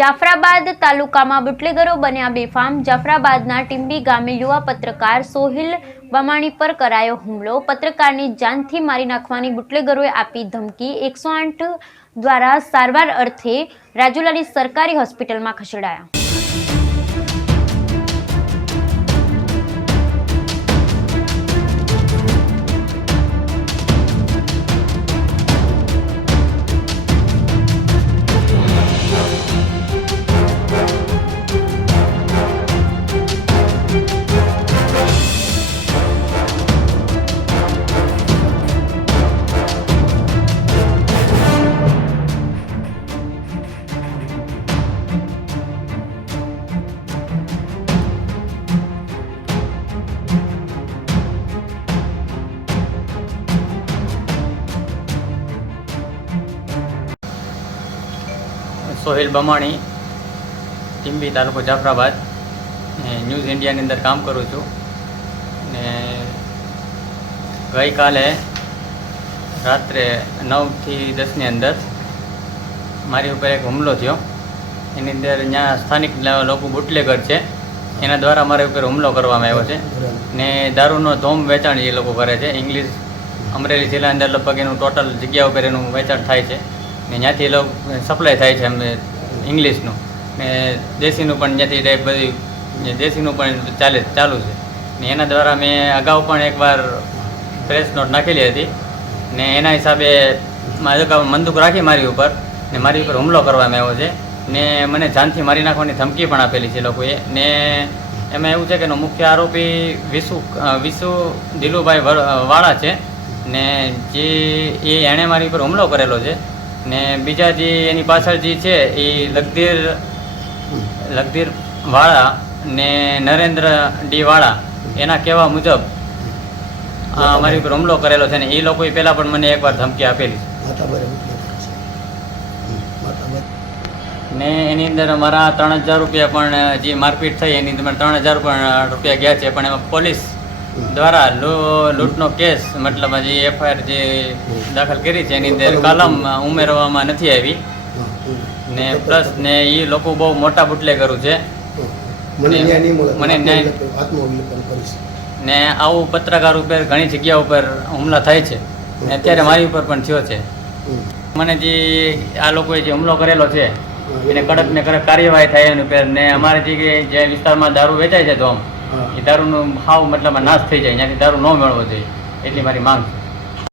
જાફરાબાદ તાલુકામાં બુટલેગરો બન્યા બેફામ. જાફરાબાદના ટીંબી ગામે યુવા પત્રકાર સોહિલ બમાણી પર કરાયો હુમલો. પત્રકારની જાનથી મારી નાખવાની બુટલેગરોએ આપી ધમકી. એકસો દ્વારા સારવાર અર્થે રાજુલાની સરકારી હોસ્પિટલમાં ખસેડાયા. સોહેલ બમાણી ટીમ્બી તાલુકો જાફરાબાદ. ને ન્યૂઝ ઇન્ડિયાની અંદર કામ કરું છું. ને ગઈકાલે રાત્રે નવથી દસની અંદર મારી ઉપર એક હુમલો થયો. એની અંદર ત્યાં સ્થાનિક લોકો બુટલેગર છે. એના દ્વારા મારા ઉપર હુમલો કરવામાં આવ્યો છે. ને દારૂનો ધોમ વેચાણ એ લોકો કરે છે. ઇંગ્લિશ, અમરેલી જિલ્લા અંદર લગભગ એનું ટોટલ જગ્યા ઉપર એનું વેચાણ થાય છે. ને ત્યાંથી એ લોકો સપ્લાય થાય છે એમ ઇંગ્લિશનું ને. દેશીનું પણ ત્યાંથી ટાઈપ બધી દેશીનું પણ ચાલે ચાલુ છે. ને એના દ્વારા મેં અગાઉ પણ એકવાર પ્રેસ નોટ નાખેલી હતી. ને એના હિસાબે મારે મંદુક રાખી મારી ઉપર. ને મારી ઉપર હુમલો કરવામાં આવ્યો છે. ને મને જાનથી મારી નાખવાની ધમકી પણ આપેલી છે લોકોએ. ને એમાં એવું છે કે મુખ્ય આરોપી અ, વિસુ દિલુભાઈ વાળા છે. ને જે એ એણે મારી ઉપર હુમલો કરેલો છે. ને બીજા જે એની પાછળ જે છે એ લગધીર લગધીર વાળા ને નરેન્દ્ર ડી વાળા એના કહેવા મુજબ આ મારી ઉપર હુમલો કરેલો છે ને એ લોકોએ પહેલાં પણ મને એકવાર ધમકી આપેલી ને એની અંદર મારા ત્રણ હજાર રૂપિયા પણ જે મારપીટ થઈ એની અંદર ત્રણ હજાર પણ રૂપિયા ગયા છે પણ એમાં પોલીસ દ્વારા લૂંટનો કેસ મતલબ જે એફઆઈઆર જે દાખલ કરી છે એની અંદર કલમ ઉમેરવામાં નથી આવી. ને પ્લસ ને એ લોકો બહુ મોટા બુટલેગરું છે. મને ને આવું પત્રકાર ઉપર ઘણી જગ્યા ઉપર હુમલા થાય છે. ને અત્યારે મારી ઉપર પણ થયો છે. મને જે આ લોકોએ જે હુમલો કરેલો છે એને કડક ને કડક કાર્યવાહી થાય એની ઉપર. ને અમારે જે વિસ્તારમાં દારૂ વેચાય છે તો આમ. એ દારૂનો હાવ મતલબ નાશ થઈ જાય, ત્યાંથી દારૂ ન મેળવો જોઈએ, એટલી મારી માંગ છે.